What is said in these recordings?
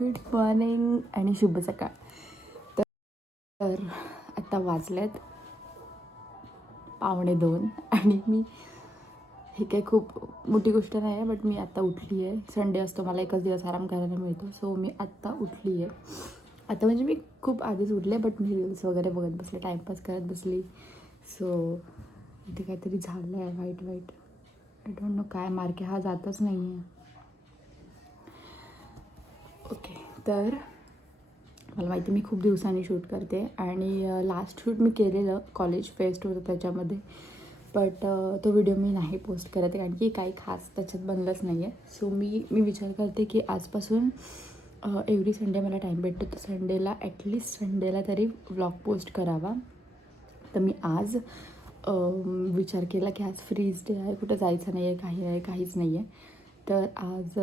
Good morning आणि शुभ सकाळ. तर आता वाजलेत 1:45 आणि मी हे काही खूप मोठी गोष्ट नाही आहे, बट मी आत्ता उठली आहे. संडे असतो, मला एकच दिवस आराम करायला मिळतो, सो मी आत्ता उठली आहे. आता म्हणजे मी खूप आधीच उठले, बट मी रील्स वगैरे बघत बसले, टाईमपास करत बसली. सो इथे काहीतरी झालं आहे वाईट. आय डोंट नो काय मार्के हा जातच नाही आहे. ओके, तर मला माहिती मी खूप दिवसांनी शूट करते आणि लास्ट शूट मी केलेलं कॉलेज फेस्ट होतं त्याच्यामध्ये, बट तो व्हिडिओ मी नाही पोस्ट करत आहे कारण की काही खास त्याच्यात बनलंच नाही आहे. सो मी विचार करते की आजपासून एव्हरी संडे मला टाईम भेटतो, तर संडेला ॲटलिस्ट संडेला तरी व्लॉग पोस्ट करावा. तर मी आज विचार केला की आज फ्रीज डे आहे, कुठं जायचं नाही आहे, काही नाही, काहीच नाही आहे. तर आज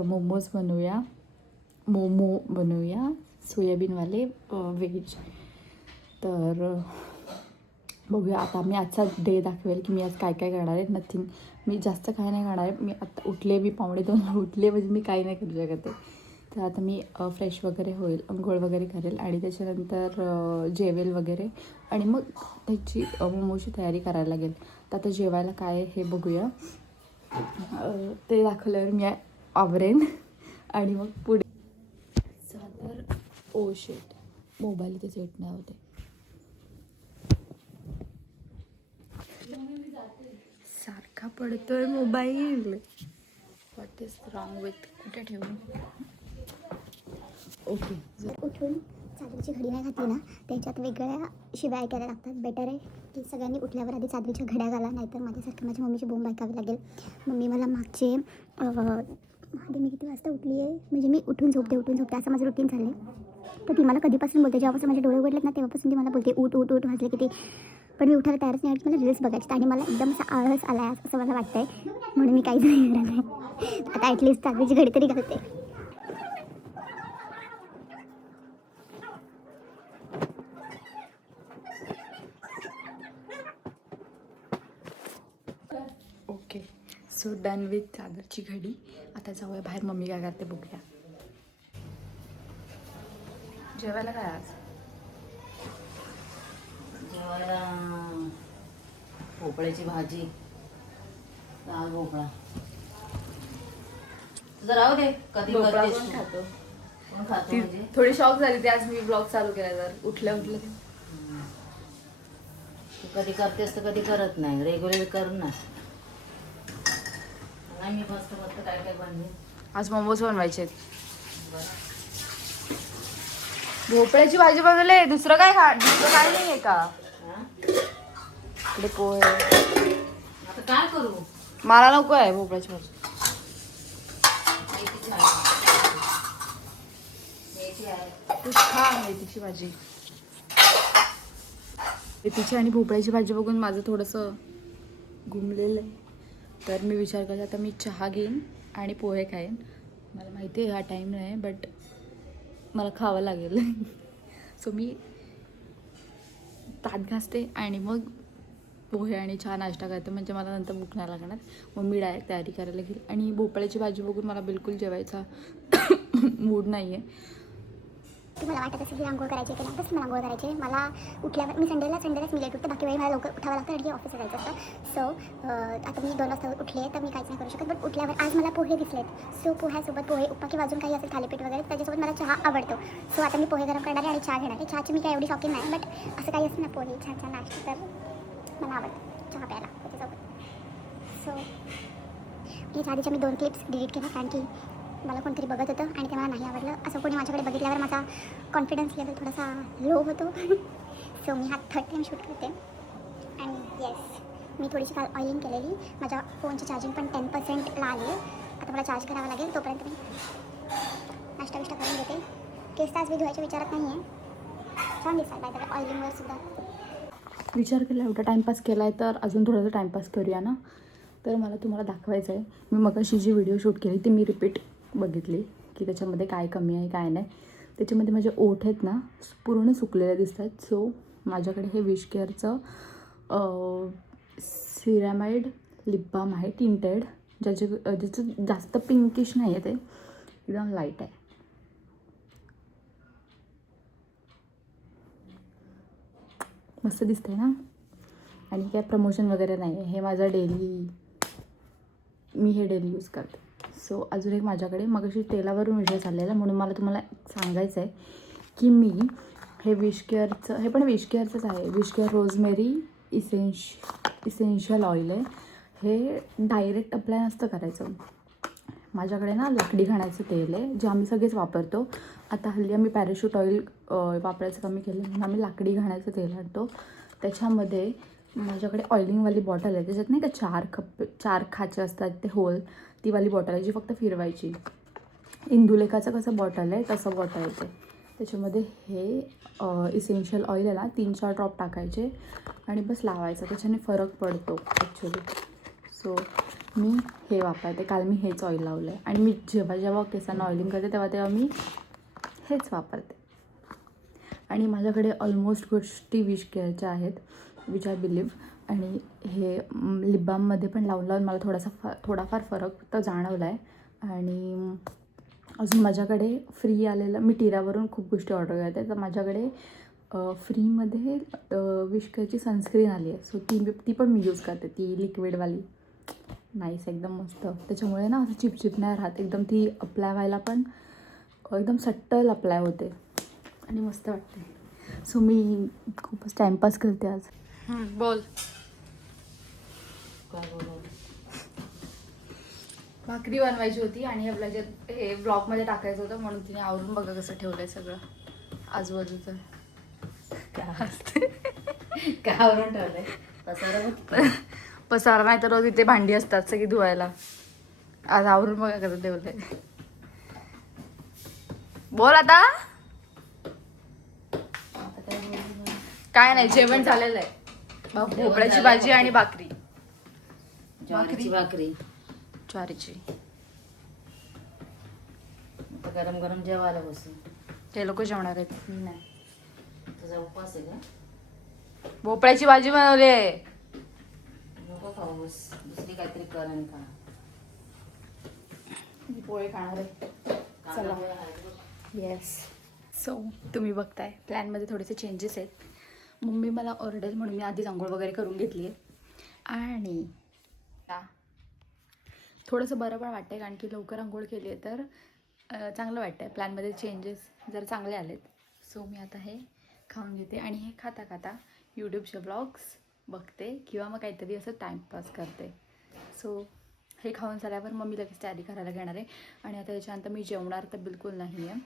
मोमो बनवूया सोयाबीनवाले व्हेज. तर बघूया, आता मी आजचा डे दाखवेल की मी आज काय काय करणार आहे. नथिंग, मी जास्त काय नाही करणार आहे. मी आत्ता उठले, मी 1:45 उठले, म्हणजे मी काही नाही करू शकत आहे. तर आता मी फ्रेश वगैरे होईल, अंघोळ वगैरे करेल आणि त्याच्यानंतर जेवेल वगैरे आणि मग त्याची मोमोची तयारी करायला लागेल. तर आता जेवायला काय हे बघूया. ते दाखवल्यावर मी आवरेन आणि मग पुढे तर ओ शेट, मोबाईल इथे सेट नाही होते. सारखा पडतोय mobile. What is wrong with, कुठे ठेवून. ओके, उठून चादरीची घडी नाही घातली ना, त्याच्यात वेगळ्या शिव्या ऐकायला लागतात. बेटर आहे की सगळ्यांनी उठल्यावर आधी चादरीच्या घड्या घाला, नाहीतर माझ्यासारखं माझ्या मम्मीची बोंब ऐकावी लागेल. मम्मी मला मागचे आधी मी किती वाजता उठली आहे, म्हणजे मी उठून झोपते असं माझं रुटीन झालं आहे. तर ती मला कधीपासून बोलते, जेव्हापासून माझे डोळे उघडलेत ना तेव्हापासून ती मला बोलते उठ वाजले किती. पण मी उठायला तयारच नाही, मला रील्स बघायची आणि मला एकदम असा आळस आला आहे असं मला वाटतं आहे, म्हणून मी काहीच नाही करत नाही. आता ॲटलिस्ट चादरीची घडी तरी घालते. ओके. सो डन विथ चादरची घडी. आता जाऊया बाहेर, मम्मी काय करते बघूया. जेवायला काय आज? जेवायला भोपळ्याची भाजी, डाळ भोपळा. तुझं राहू दे, कधी भोपळा करतेस कोण तू? खातो? कोण खातो ती म्हणजे? थोडी शॉक झाली ती आज मी ब्लॉग चालू केला तर उठल्या तू कधी करतेस तर कधी करत नाही, रेग्युलर कर ना. नाही, मी मस्त काय काय बनवे. आज मोमोज बनवायचे आहेत. भोपळ्याची भाजी बनवले, दुसरं काय नाही आहे का? हा? इकडे पोहे. आता काय करू? मला नको आहे भोपळ्याची भाजी. मेथीची आहे. मेथी आहे. तू खा मेथीची भाजी. मेथीची आणि भोपळ्याची भाजी बघून माझं थोडंसं घुमलेलं आहे. तर मी विचार करते आता मी चहा घेईन आणि पोहे खाईन. मला माहिती आहे हा टाईम नाही आहे, बट मला खावं लागेल. सो मी ताट घासते आणि मग पोहे आणि चहा नाश्ता करते, म्हणजे मला नंतर भूक नाही लागणार. मग मी डायरेक्ट तयारी करायला घेईल. आणि भोपळ्याची भाजी बघून मला बिलकुल जेवायचा मूड नाही आहे. मला वाटत असेल की आंघोळ करायची की नाही, बस मला आंघोळ करायची. मला उठल्यावर मी संडेलाच मी लेट उठते, बाकी वेळी मला लवकर उठावं लागतं आणि ऑफिसला जायचं असतं. सो आता मी 2 वाजता उठले तर मी काहीच नाही करू शकत. बट उठल्यावर आज मला पोहे दिसलेत, सो पोह्यासोबत पोहे उपमा किंवा अजून काही असेल थालीपीठ वगैरे त्याच्यासोबत मला चहा आवडतो. सो आता मी पोहे गरम करणार आहे आणि चहा घेणार आहे. चहाची मी काही एवढी शौकीन नाही, बट असं काही असतं ना पोहे छान नाश्ता, तर मला आवडतं चहा प्यायला त्याच्यासोबत. सो याच्या आधीच्या मी 2 क्लिप्स डिलीट केल्या कारण की मला कोणतरी बघत होतं आणि ते मला नाही आवडलं. असं कोणी माझ्याकडे बघितल्यावर माझा कॉन्फिडन्स लेवल थोडासा लो होतो. सो मी हा 3rd टाईम शूट करते. आणि येस, मी थोडीशी काल ऑइलिंग केलेली. माझ्या फोनची चार्जिंग पण 10%ला आली आहे. आता मला चार्ज करावा लागेल, तोपर्यंत मी नाश्ता करून घेते. केस तास मी धुवायच्या विचारात नाही आहे. छान दिसतात बाय तर ऑइलिंगवर सुद्धा. विचार केला एवढा टाईमपास केला आहे तर अजून थोडासा टाईमपास करूया ना. तर मला तुम्हाला दाखवायचं आहे, मी मगाशी जी व्हिडिओ शूट केली ती मी रिपीट बघितली की त्याच्यामध्ये काय कमी आहे काय नाही. त्याच्यामध्ये माझे ओठ आहेत ना पूर्ण सुकलेले दिसत आहेत. सो माझ्याकडे हे विश केअरचं सिरामाइड लिप बाम आहे, टिंटेड, ज्याचं जास्त पिंकिश नाही आहे, ते एकदम लाईट आहे. मस्त दिसतंय ना. आणि काय प्रमोशन वगैरे नाही आहे, हे माझं डेली, मी हे डेली यूज करते. सो अजून एक माझ्याकडे मगाशी तेलावरून विषय चाललेला, म्हणून मला तुम्हाला सांगायचं आहे की मी हे विश केअरचं, हे पण विश केअरचंच आहे, wish care rosemary essential oil आहे. हे डायरेक्ट अप्लाय नसतं करायचं. माझ्याकडे ना लाकडी घाण्याचं तेल आहे, जे आम्ही सगळेच वापरतो. आता हल्ली आम्ही पॅराशूट ऑइल वापरायचं कमी केलं, म्हणून आम्ही लाकडी घाण्याचं तेल आणतो. त्याच्यामध्ये माझ्याकडे ऑइलिंगवाली बॉटल आहे, त्याच्यात नाही का 4 खाचे असतात ते होल, ती वाली बॉटल आहे जी फक्त फिरवायची. इंदुलेखाचं कसं बॉटल आहे तसं बॉटल येते. त्याच्यामध्ये हे इसेन्शियल ऑइल आहे ना 3-4 ड्रॉप टाकायचे आणि बस लावायचं, त्याच्याने फरक पडतो ॲक्च्युली. सो मी हे वापरते, काल मी हेच ऑइल लावलं आहे. आणि मी जेव्हा केसांना ऑइलिंग करते तेव्हा मी हेच वापरते. आणि माझ्याकडे ऑलमोस्ट गोष्टी विश केअरच्या आहेत, विच आय बिलीव्ह. आणि हे लिप बाममध्ये पण लावून मला थोडाफार फरक तर जाणवला आहे. आणि अजून माझ्याकडे फ्री आलेलं, मी टिरावरून खूप गोष्टी ऑर्डर करते, तर माझ्याकडे फ्रीमध्ये विश केअरची सनस्क्रीन आली आहे. सो ती पण मी यूज करते, ती लिक्विडवाली. नाईस, एकदम मस्त. त्याच्यामुळे ना असं चिपचिप नाही राहत, एकदम ती अप्लाय व्हायला पण एकदम सट्टल अप्लाय होते आणि मस्त वाटते. सो मी खूपच टाईमपास करते आज. बोल. काय बोलावं? भाकरी बनवायची होती आणि हे ब्लॉगमध्ये टाकायचं होतं, म्हणून तिने आवरून बघा कसं ठेवलं आहे सगळं आजूबाजूचं. काय आवरून ठेवलंय? पसारा नाही तर रोज इथे भांडी असतात सगळी धुवायला. आज आवरून बघा कसं ठेवलंय. बोल आता. काय नाही, जेवण झालेलं आहे. भोपळ्याची भाजी आणि भाकरी. ज्वारीची भाकरी, ज्वारीची. आता गरम गरम जेवायला बसू. ते लोक जेवणार आहेत, मी नाही. तुझा उपवास आहे का? भोपळ्याची भाजी बनवली आहे. नको खाऊस, दुसरी काहीतरी कर आणि खा. मी पोळी खाणार आहे. चला. कांदा आहे. येस. सो तुम्ही बघताय प्लॅनमध्ये थोडेसे चेंजेस आहेत. मम्मी मला ओरडेल म्हणून मी आधीच आंघोळ वगैरे करून घेतली आहे. आणि थोडंसं बरं पण वाटतं आहे, कारण की लवकर आंघोळ केली आहे तर चांगलं वाटतं आहे. प्लॅनमध्ये चेंजेस जर चांगले आलेत. सो मी आता हे खाऊन घेते आणि हे खाता खाता यूट्यूबचे ब्लॉग्स बघते किंवा मग काहीतरी असं टाईमपास करते. सो हे खाऊन झाल्यावर मग मी लगेच तयारी करायला घेणार आहे. आणि आता याच्यानंतर मी जेवणार तर बिलकुल नाही आहे.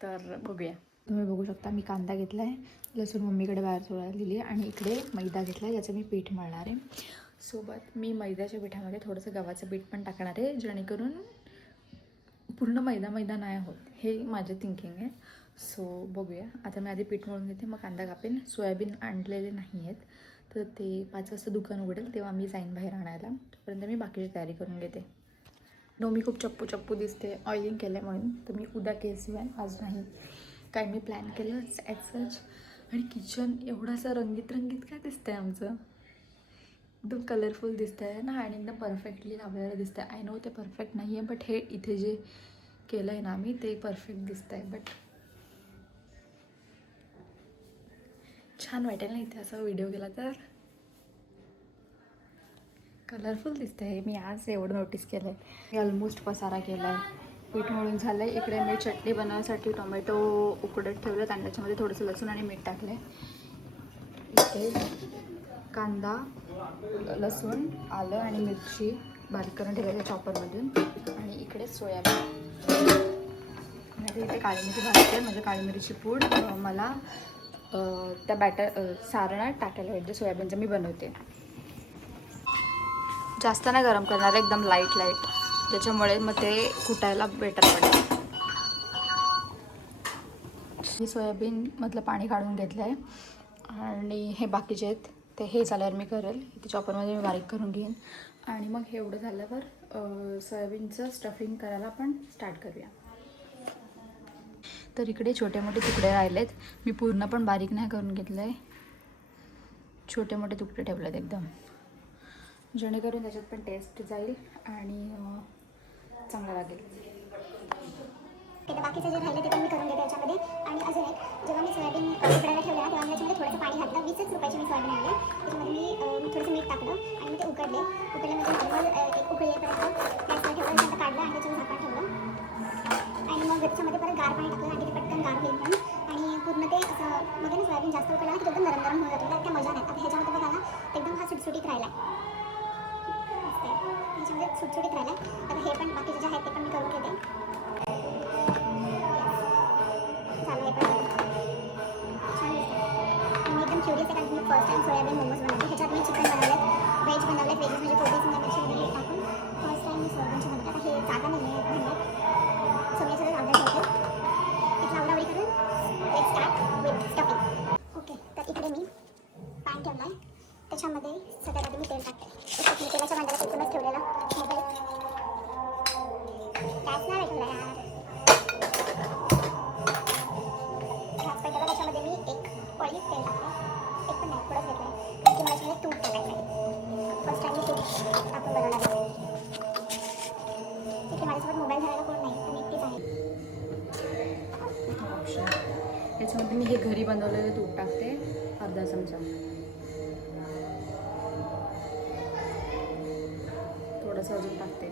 तर बघूया. तुम्ही बघू शकता मी कांदा घेतला आहे, लसूण मम्मीकडे बाहेर सोडायला दिली आहे आणि इकडे मैदा घेतला आहे, याचं मी पीठ मळणार आहे. सोबत मी मैद्याच्या पिठामध्ये थोडंसं गव्हाचं पीठ पण टाकणार आहे, जेणेकरून पूर्ण मैदा नाही होत. हे माझे थिंकिंग आहे. सो बघूया. आता मी आधी पीठ मळून घेते, मग कांदा कापेन. सोयाबीन आणलेले नाही आहेत, तर ते 5 वाजता दुकान उघडेल तेव्हा मी जाईन बाहेर आणायला. तोपर्यंत मी बाकीची तयारी करून घेते. मी खूप चप्पू दिसते, ऑइलिंग केलं म्हणून. तर मी उद्या केस येईन, आज नाही. काय मी प्लॅन केलंच ॲज सच. आणि किचन एवढं असं रंगीत काय दिसतंय आमचं, एकदम कलरफुल दिसतं आहे ना. आणि एकदम परफेक्टली लावलेलं दिसतं आहे. आय नो ते परफेक्ट नाही आहे, बट हे इथे जे केलं आहे ना आम्ही ते परफेक्ट दिसतं आहे. बट छान वाटेल ना इथे असं व्हिडिओ केला तर. कलरफुल दिसतं आहे. मी आज एवढं नोटीस केलं आहे. मी ऑलमोस्ट पसारा केला आहे. पीठ मळून झालं आहे. इकडे मी चटणी बनवण्यासाठी टोमॅटो उकडत ठेवलं आणि त्याच्यामध्ये थोडंसं लसूण आणि मीठ टाकलं आहे. इथे कांदा, लसूण, आलं आणि मिरची बारीक करून ठेवायचं चॉपरमधून. आणि इकडे सोयाबीन आणि इथे काळी मिरची भाजते. म्हणजे काळी मिरची पूड मला त्या सारणात टाकायला पाहिजे. सोयाबीनचं मी बनवते. जास्त नाही गरम करणार, एकदम लाईट, ज्याच्यामुळे मग ते कुटायला बेटर पडेल. हे सोयाबीनमधलं पाणी काढून घेतलं आहे आणि हे बाकीचे आहेत ते हे झाल्यावर मी करेल. इथे चॉपरमध्ये मी बारीक करून घेईन. आणि मग हे एवढं झाल्यावर सोयाबीनचं स्टफिंग करायला पण स्टार्ट करूया. तर इकडे छोटे मोठे तुकडे राहिलेत. मी पूर्ण पण बारीक नाही करून घेतलं आहे, छोटे मोठे तुकडे ठेवलेत एकदम, जेणेकरून त्याच्यात पण टेस्ट जाईल आणि चांगलं लागेल. बाकीचं जे राहिलं ते पण मी करून घेते याच्यामध्ये. आणि अजून एक, जेव्हा मी सोयाबीन उकडायला ठेवलं ना तेव्हा मी त्याच्यामध्ये थोडंसं पाणी घातलं. 20 रुपयाची सोयाबीन आणले. त्याच्यामध्ये मी थोडंसं मीठ टाकलं आणि मग ते उकडल्यामध्ये नॉर्मल एक उकळी येईपर्यंत गॅसवर ठेवलं. त्यानंतर काढलं आणि त्याच्यावर झाकण ठेवलं आणि मग त्याच्यामध्ये परत गार पाणी टाकलं आणि ते पटकन गार होईल म्हणून. आणि पूर्ण ते असं मग ना सोयाबीन जास्त उकडला ना की एकदम नरम नरम होऊन जातो. त्यात काय मजा नाही. आता ह्याच्यामध्ये बघा ना एकदम हा सुटसुटीत राहिला आहे. ह्याच्यामध्ये सुटसुटीत राहिला आहे. आता हे पण बाकीचे जे आहेत ते पण मी करून घेते. चालू आहे पण छान दिसतं. मी एकदम क्युरियस आहे कारण मी फर्स्ट टाइम सोयाबीन मोमोज बनवते. ह्याच्यात मी चिकन बनवलेत, व्हेज बनवलेत. व्हेज म्हणजे कोबी सिंगा मिरची वगैरे टाकून फर्स्ट टाइम मी सोयाबीनची बनवते. आता हे जागा नाही आहे बनवत, सो मी याच्यात जागा ठेवते. इथं आवडावडी करून let's start with stuffing. Okay, तर इकडे मी पॅन ठेवला आहे. त्याच्यामध्ये सगळ्यात आधी मी तेल टाकते. मी तेलाच्या भांड्याला तिथूनच ठेवलेला मोबाईल गॅस नाही भेटला यार. गॅस पेटवला. त्याच्यामध्ये मी एक पळी तेल टाकते. एक पण नाही, थोडंच घेतलं आहे कारण की मला याच्यामध्ये तूप टाकायचं आहे. फर्स्ट टाइम मी तूप टाकून बनवणार आहे. ठीक आहे, माझ्यासोबत मोबाईल धरायला कोण नाही, तर मी एकटीच आहे. ऑप्शन याच्यामध्ये मी हे घरी बनवलेलं तूप टाकते, अर्धा चमचा. थोडंसं अजून टाकते.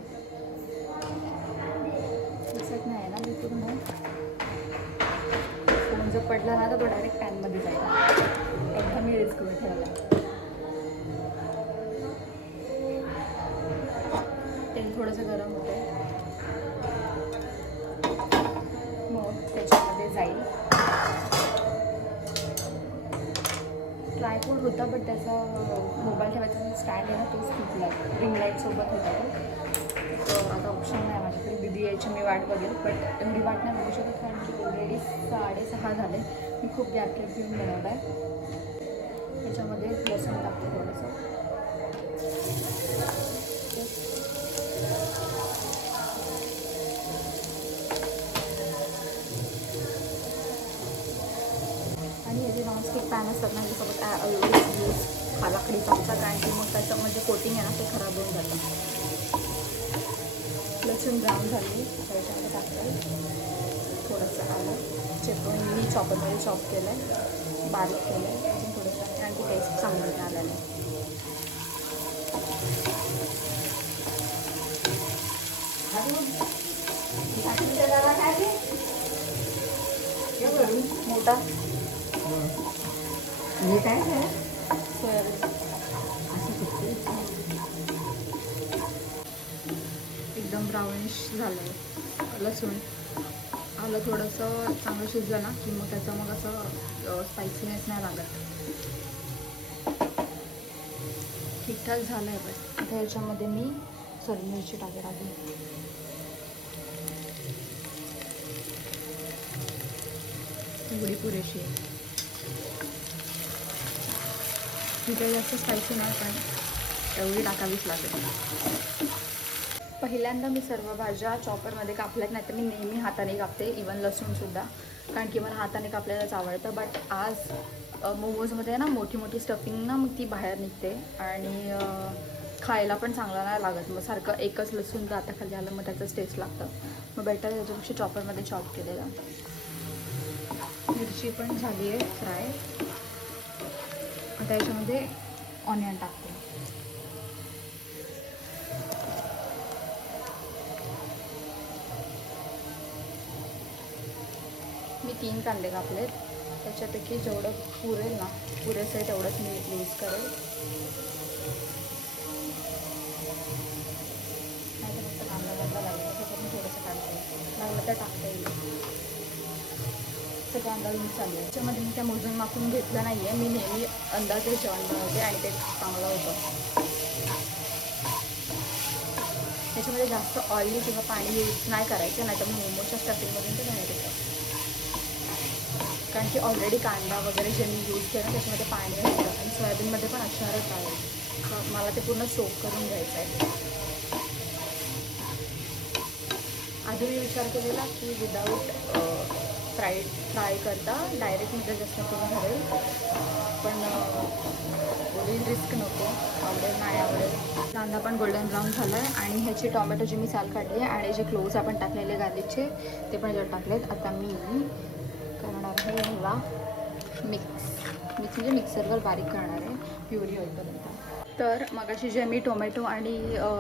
दिसत नाही आहे ना बिलकुल. मग फोन जर पडला ना तर तो डायरेक्ट पॅनमध्ये जाईल. एकदा मी रिस्कवर ठेवला. तेल थोडंसं गरम होतं, मग त्याच्यामध्ये जाईल. ट्रायपॉड होता बट त्याचा मोबाईल ठेवायचा जो स्टँड आहे ना तोच तुटला. रिंग लाईटसोबत होता तो. तर आता ऑप्शन नाही माझ्याकडे. दीदी यायची मी वाट बघेल, बट एवढी वाट नाही बघू शकत कारण की ऑलरेडी 6:30 झाले. मी खूप गॅप घेऊन बनवला आहे. त्याच्यामध्ये लसूण टाकते थोडंसं. आणि हे जे नॉनस्टिक पॅन असतात ना त्याच्यासोबत ऑलवेज यूज लाकडी चमचा, कारण की मग त्याच्यामध्ये कोटिंग आहे ना ते खराब होऊन जातं. लसूण ब्राऊन झाली. त्याच्यामध्ये टाकते थोडंसं आलं चिरून मी चॉपरमध्ये चॉप केलं आहे, बारीक केलं आहे. अजून थोडंसं कारण की टेस्ट चांगलं आलेलं आहे. मोठा हे काय आहे? सोयाबीन एकदम ब्राउनिश झालं आहे. लसूण आलं थोडंसं चांगलं शिजलं ना की मग त्याचं मग असं स्पायसीनेस नाही लागत. ठीकठाक झालं आहे. बट आता ह्याच्यामध्ये मी मिरची टाकेल आधी. एवढी पुरेशी आहे. ही काही जास्त स्पायसी नाही पण एवढी टाकावीच लागेल. पहिल्यांदा मी सर्व भाज्या चॉपरमध्ये कापल्यात, नाही तर मी नेहमी हाताने कापते. इवन लसूणसुद्धा, कारण की मला हाताने कापल्यालाच आवडतं. बट आज मोमोजमध्ये ना मोठी मोठी स्टफिंग ना मग ती बाहेर निघते आणि खायला पण चांगला नाही लागत. मग सारखं एकच लसूण दाताखाली आलं मग त्याचंच टेस्ट लागतं. मग बेटर त्याच्यापेक्षा चॉपरमध्ये चॉप केलेलं. मिरची पण झाली आहे फ्राय. आता याच्यामध्ये ऑनियन टाकते. मी 3 कांदे कापलेत. त्याच्यापैकी जेवढं पुरेल ना पुरेसं आहे तेवढंच मी यूज करेल. नाही तर फक्त कांदा लागेल त्याच्यातून थोडंसं काढता लागलं तर टाकता येईल. सगळं अंदाजून चालू आहे. त्याच्यामध्ये मी काय मोजून मापून घेतलं नाही आहे. मी नेहमी अंदाजे जेवण बनवते आणि ते चांगलं होतं. त्याच्यामध्ये जास्त ऑइल किंवा पाणी यूज नाही करायचं, नाही तर मग मोमोच्या स्टफिंगमधून ते बाहेर येतं. कारण की ऑलरेडी कांदा वगैरे जे मी यूज केलं त्याच्यामध्ये पाणी असतं आणि सोयाबीनमध्ये पण असणारच आहे. मला ते पूर्ण सोक करून घ्यायचं आहे. आधी मी विचार केलेला की विदाऊट फ्राय करता डायरेक्ट मी जास्त करून घालेल, पण थोडी रिस्क नको. आवडेल नाही आवडेल. कांदा पण गोल्डन ब्राऊन झाला आहे आणि ह्याची टोमॅटोची मी साल काढली आहे आणि जे क्लोव्ज आपण टाकलेले गार्लिकचे ते पण जर टाकलेत. आता मी करणार आहे ह्याला मिक्स म्हणजे मिक्सरवर बारीक करणार आहे प्युरी होईपर्यंत. तर मगाशी जे मी टोमॅटो आणि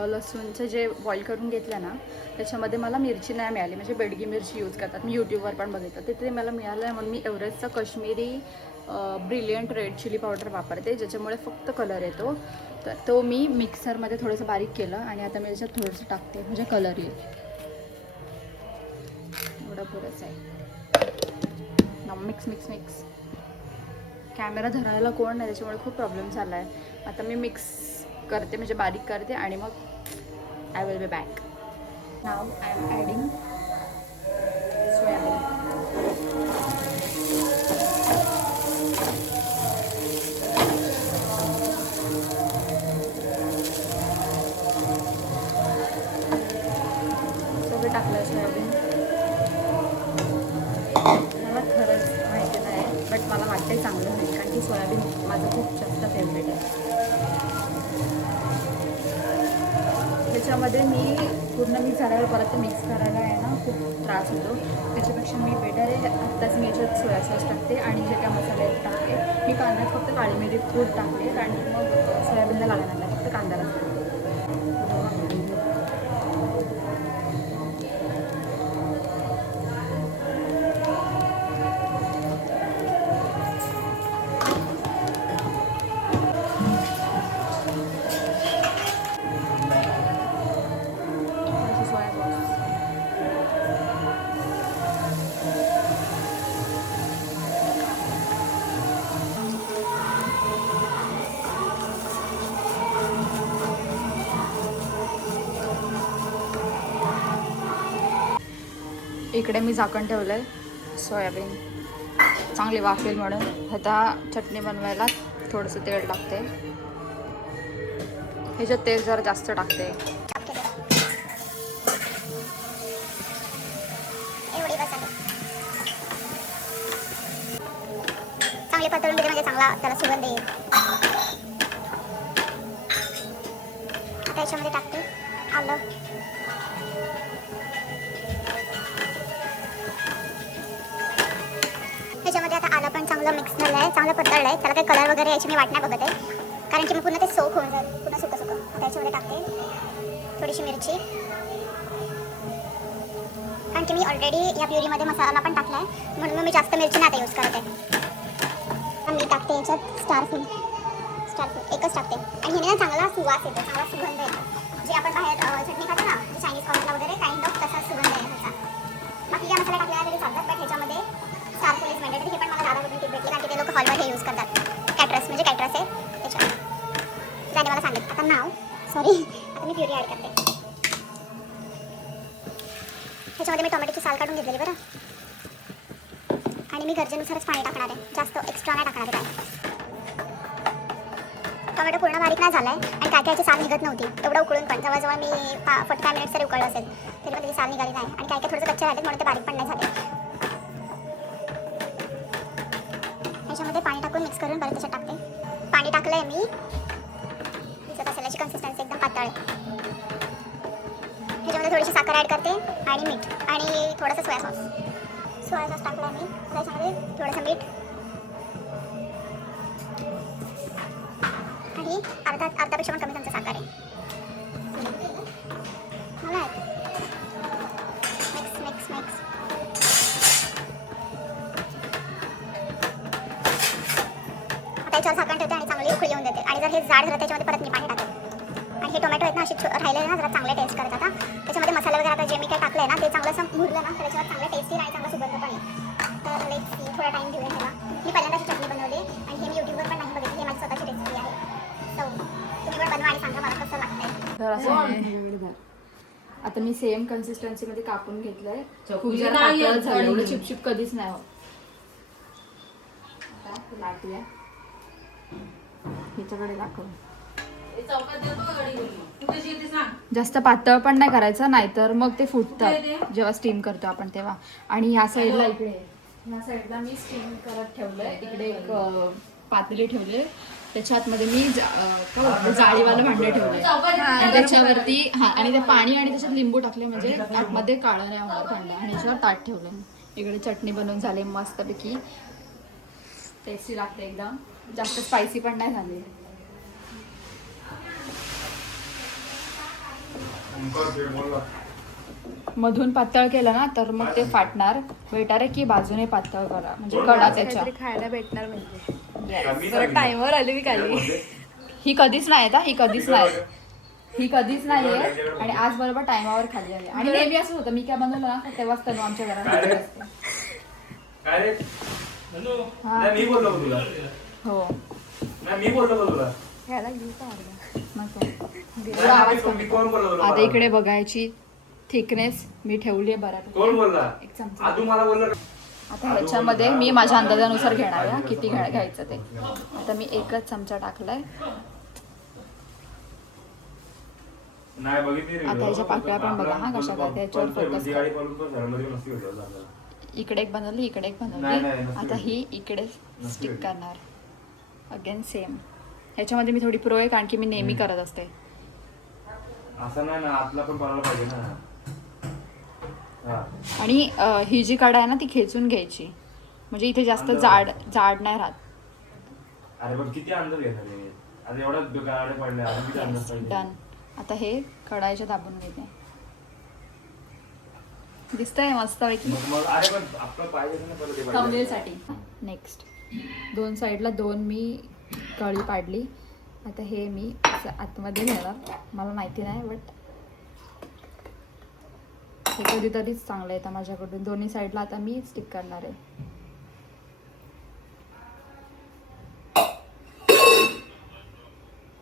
लसूणचं जे बॉईल करून घेतलं ना त्याच्यामध्ये मला मिरची नाही मिळाली, म्हणजे बेडगी मिरची यूज करतात, मी यूट्यूबवर पण बघितलं ते मला मिळालं आहे म्हणून मी एव्हरेस्टचा Kashmiri brilliant red chilli powder वापरते ज्याच्यामुळे फक्त कलर येतो. तर तो मी मिक्सरमध्ये थोडंसं बारीक केलं आणि आता मी त्याच्यात थोडंसं टाकते म्हणजे कलर येईल. एवढं पुरंच आहे. Mix mix mix. कॅमेरा धरायला कोण नाही त्याच्यामुळे खूप प्रॉब्लेम झाला आहे. आता मी मिक्स करते म्हणजे बारीक करते आणि मग I will be back. Now I am adding soybean. सगळं टाकलं सोयाबीन. मला खरंच माहिती नाही बट मला वाटतंय चांगलं होईल कारण की सोयाबीन माझं खूप जास्त फेवरेट आहे. त्याच्यामध्ये मी पूर्ण मिक्स झाल्यावर परत ते मिक्स करायला आहे ना खूप त्रास होतो. त्याच्यापेक्षा मी बेटर आहे आत्ताच मी याच्यात सोया सॉस टाकते आणि जे काय मसाले आहेत टाकते. मी कांद्यात फक्त काळी मिरी पूड टाकते आणि मग सोयाबीनला लागणार नाही फक्त कांद्याला टाकते. Soya sauce. इकडे मी झाकण ठेवलं आहे सोयाबीन चांगली वाफेल म्हणून. आता चटणी बनवायला थोडंसं तेल टाकते. ह्याच्यात तेल जरा जास्त टाकते. एवढी बस आहे. चांगले परतवून घेते म्हणजे चांगला त्याला सुगंध येईल. त्याच्यामध्ये टाकते आलं. त्याच्यामध्ये आता आलं पण चांगलं मिक्स झालं आहे, चांगलं परतळलं आहे. त्याला काही कलर वगैरे याची मी वाट नाही बघत आहे कारण की मी पूर्ण ते सोक होऊन जाईल, पूर्ण सुकं सुकं. त्याच्यामध्ये टाकते थोडीशी मिरची कारण की मी ऑलरेडी या प्युरीमध्ये मसाला पण टाकला आहे म्हणून मी जास्त मिरची नाही आता यूज करत आहे. मी टाकते याच्यात स्टारफ्रूट एकच टाकते आणि ह्याने ना चांगला सुवास येतो, चांगला सुगंध येतो. जे आपण बाहेर चटणी खातो ना चायनीज कॉर्नरला वगैरे काइंड ऑफ तसा सुगंध आहे ह्याचा. बाकी काय मसाले टाकले तरी चालतात बट ह्याच्यामध्ये स्टारफ्रूट इज मॅन्डेटरी. हे पण मला दादाकडून टिप भेटली कारण की ते लोक हॉलवर हे यूज करतात. कॅटरस म्हणजे कॅटरस आहे त्याच्यावर त्याने मला सांगितलं. आता नाव आता मी प्युरी ॲड करते. ह्याच्यामध्ये मी टोमॅटोची साल काढून घेतलेली बरं आणि मी गरजेनुसारच पाणी टाकणार आहे, जास्त एक्स्ट्रा नाही टाकणार आहे पाणी. टोमॅटो पूर्ण बारीक नाही झाला आहे आणि काय कायची साल निघत नव्हती एवढं उकळून पण. जवळजवळ मी 45 मिनिट्स तरी उकळलं असेल तरी पण त्याची साल निघाली नाही आणि काय काय थोडंसं कच्चे राहिले म्हणून ते बारीक पण नाही झाले. ह्याच्यामध्ये पाणी टाकून मिक्स करून परत त्याच्यात टाकते. पाणी टाकलं आहे मी. दिसत असेल याची कन्सिस्टन्सी एकदम पातळ आहे. ह्याच्यामध्ये थोडीशी साखर ॲड करते आणि मीठ आणि थोडंसं सोया सॉस टाकलं आहे मी. त्याच्यामध्ये थोडंसं मीठ आणि अर्धापेक्षा पण कमी चमचा साखर आहे. मला मिक्स मिक्स मिक्स. आता याच्यावर झाकण ठेवते आणि चांगली उकळी येऊन देते आणि जर हे जाड झालं त्याच्यामध्ये परत मी पाणी टाकते. आणि हे टोमॅटो आहेत ना असे राहिलेले ना जरा चांगले टेस्ट करत. आता त्याच्यामध्ये मसाला वगैरे आता जे मी काय टाकलं आहे ना ते चांगलं असं मुरलं ना त्याच्यावर चांगलं टेस्ट येईल आणि चांगला सुगंध पण येईल. तर लेट्स सी थोडा टाईम घेऊया ह्याला. मी पहिल्यांदा अशी चटणी बनवली आणि हे मी यूट्यूबवर पण नाही बघितली. हे माझी स्वतःची रेसिपी आहे. सो तुम्ही पण बनवा आणि सांगा मला कसं लागतंय. तर असं आता मी सेम कन्सिस्टन्सीमध्ये कापून घेतलंय. खूप चकली जरा नाही पातळ येत झालं, एवढं गळी. चिपचिप कधीच नाही होत. आता लाटूया ह्याच्याकडे दाखव. जास्त पातळ पण नाही करायचं नाहीतर मग ते फुटतात जेव्हा स्टीम करतो आपण तेव्हा. आणि ह्या साईडला इकडे ह्या साईडला मी स्टीम करत ठेवलंय. इकडे एक पातेले ठेवले त्याच्यातमध्ये मी जाळीवालं भांडं ठेवलंय आणि त्याच्यावरती आणि ते पाणी आणि त्याच्यात लिंबू टाकले म्हणजे आतमध्ये काळं नाही होणार भांडं. आणि त्याच्यावर ताट ठेवलं. इकडे चटणी बनवून झाली मस्तपैकी. टेस्टी लागते एकदम. जास्त स्पायसी पण नाही झाली. मधून पातळ केलं ना तर मग ते फाटणार. बेटर आहे की बाजूने पातळ करा म्हणजे कडा त्याच्या खायला भेटणार म्हणजे Yes. टाइमवर आले मी खाली. ही कधीच नाही ही कधीच नाही. ही कधीच नाहीये आणि आज बरोबर टायमावर खाली आली. आणि नेहमी असं होतं मी काय बनवलं ना तेव्हाच तनु आमच्या घरात असते. काय रे हा. नाही, मी बोललो का तुला हो नाही, मी बोललो का तुला ह्याला घेऊ का अर्धा? नको. नाही, आवाज मी कमी. कोण बोललो तुला? आता इकडे बघायची थिकनेस मी ठेवली आहे बऱ्यापैकी. कोण बोलला एक चमचा. आदू मला बोलला का? आता ह्याच्यामध्ये मी माझ्या अंदाजानुसार घेणार आहे किती घ्यायचं ते. आता मी एकच चमचा टाकलाय. नाही बघितली रे. आता ह्याच्या पाकळ्या पण बघा हा कशा जाते ह्याच्यावर फोकस कर. गाडी पळून पण घरामध्ये नसती होत झालं. इकडे एक बनवली इकडे एक नाही, बनवली. नसते. आता ही इकडे नसते. स्टिक करणार. Again same. ह्याच्यामध्ये मी थोडी प्रो आहे कारण की मी नेहमी करत असते. असं नाही ना, आतला पण पळायला पाहिजे ना. हा. आणि ही जी कडा आहे ना ती खेचून घ्यायची म्हणजे इथे जास्त जाड जाड नाही राहत. अरे पण किती अंदाज घेणार रे? आता एवढा गाड्या पडल्या अजून किती अंदाज पाहिजे? डन. आता हे कढाईच्या दाबून घेते. दिसतंय मस्त पैकी. मग अरे पण आपलं पाहिजे ना परत ते पाहिजे. थंबनेलसाठी. नेक्स्ट 2 साईडला 2 मी कळी पाडली. आता हे मी असं आतमध्ये घेणार. मला माहिती नाही बट हे कधीतरीच चांगलं येतं माझ्याकडून. दोन्ही साईडला आता मी स्टिक करणार आहे.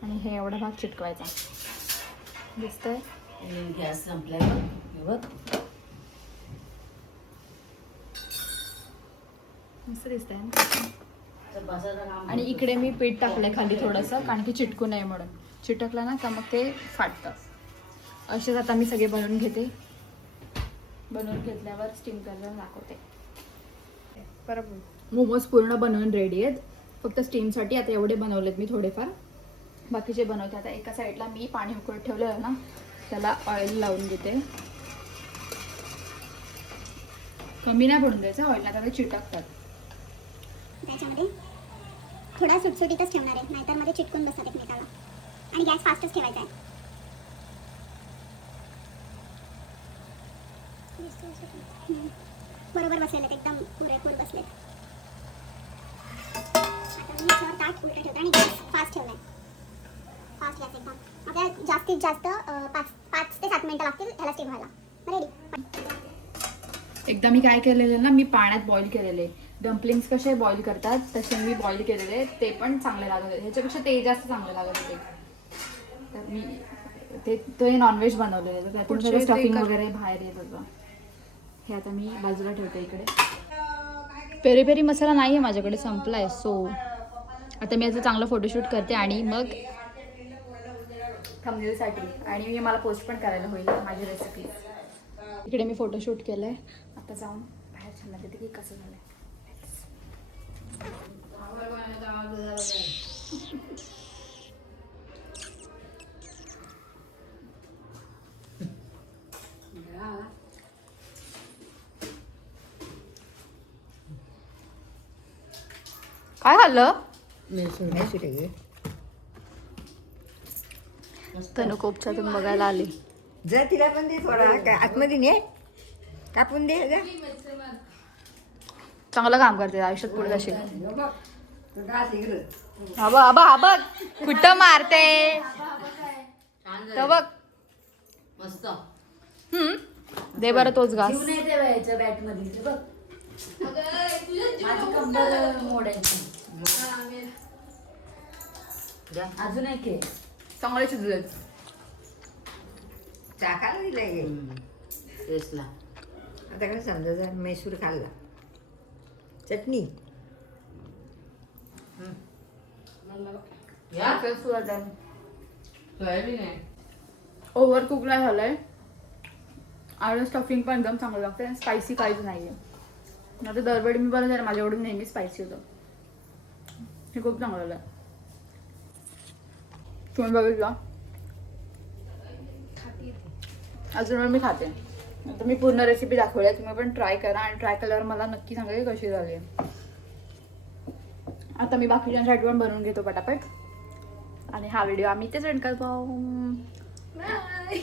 आणि हे एवढा भाग चिटकवायचा. दिसतंय गॅस संपल्यावर बघ मस्त दिसतंय ना. तर बसायचं काम आणि इकडे मी पीठ टाकलंय खाली थोडंसं कारण की चिटकू नये म्हणून. चिटकलं ना का मग ते फाटतं. असेच आता मी सगळे बनवून घेते. बनवून घेतल्यावर स्टीम करायला दाखवते. बरोबर. मोमोज पूर्ण बनवून रेडी आहेत. फक्त स्टीमसाठी आता एवढे बनवलेत मी थोडेफार. बाकीचे बनवते. आता एका साईडला मी पाणी उकळत ठेवलं ना त्याला ऑइल लावून घेते. कमी नाही पडून द्यायचं ऑइलला आता ते चिटकतात. त्याच्यामध्ये थोडा सुटसुटीतच ठेवणार आहे नाहीतर मध्ये चिटकून बसतात एकमेकाला. आणि गॅस फास्टच ठेवायचा आहे. बरोबर बसलेले एकदम पुरेपूर बसलेत. आता मी याच्यावर ताट उलटं ठेवते आणि गॅस फास्ट ठेवलाय. फास्ट गॅस एकदम. आपल्याला जास्तीत जास्त 5 ते 7 मिनिटं लागतील ह्याला स्टीम व्हायला. रेडी. एकदा मी काय केलेलं ना मी पाण्यात बॉईल केलेले डम्पलिंग्स कसे बॉईल करतात तसे मी बॉईल केलेले. ते पण चांगले लागत होते. ह्याच्यापेक्षा ते जास्त चांगले लागत होते. तर मी ते नॉनव्हेज बनवलेले तर त्यातून सगळं स्टफिंग वगैरे बाहेर येत होतं. हे आता मी बाजूला ठेवते इकडे. पेरी पेरी मसाला नाही आहे माझ्याकडे संपला आहे. सो आता मी याचं चांगलं फोटोशूट करते आणि मग थंबनेलसाठी आणि मी मला पोस्ट पण करायला होईल माझी रेसिपी. इकडे मी फोटोशूट केलं आहे. आता जाऊन बाहेर छान देते की कसं झालं. काय खाल्लं तनु कोपच्यातून बघायला आली. जर तिला पण दे थोडा काय आतमध्ये ने कापून दे ग. चांगलं काम करते आयुष्यात पुढे जाशील. छान हा बघ हा बघ कुठं मारते तर बघ. मस्त दे बरं तोच घास. घेऊन येते बाईच्या बॅट मध्ये बघ. माझी कंबर मोडायची. द्या, अजून एक आहे. चांगले शिजले. चाकाला दिलंय टेस्टला आता कसं समजा मैसूर खाल्ला चटणी या सोयाबीन आहे. ओव्हर कुक नाही झालंय आणि स्टफिंग पण एकदम चांगलं लागतं. स्पायसी काहीच नाही आहे. आता दरवेळी मी बरं झालं माझ्याकडून नेहमी स्पायसी होतं. हे खूप चांगलं झालं. तुम्ही बघितलं अजून वेळ मी खाते. आता मी पूर्ण रेसिपी दाखवली. तुम्ही पण ट्राय करा आणि ट्राय केल्यावर मला नक्की सांगा की कशी झाली. आता मी बाकीच्यांसाठी पण बनवून घेतो पटापट आणि हा व्हिडिओ आम्ही इथेच एंड करतो. बाय.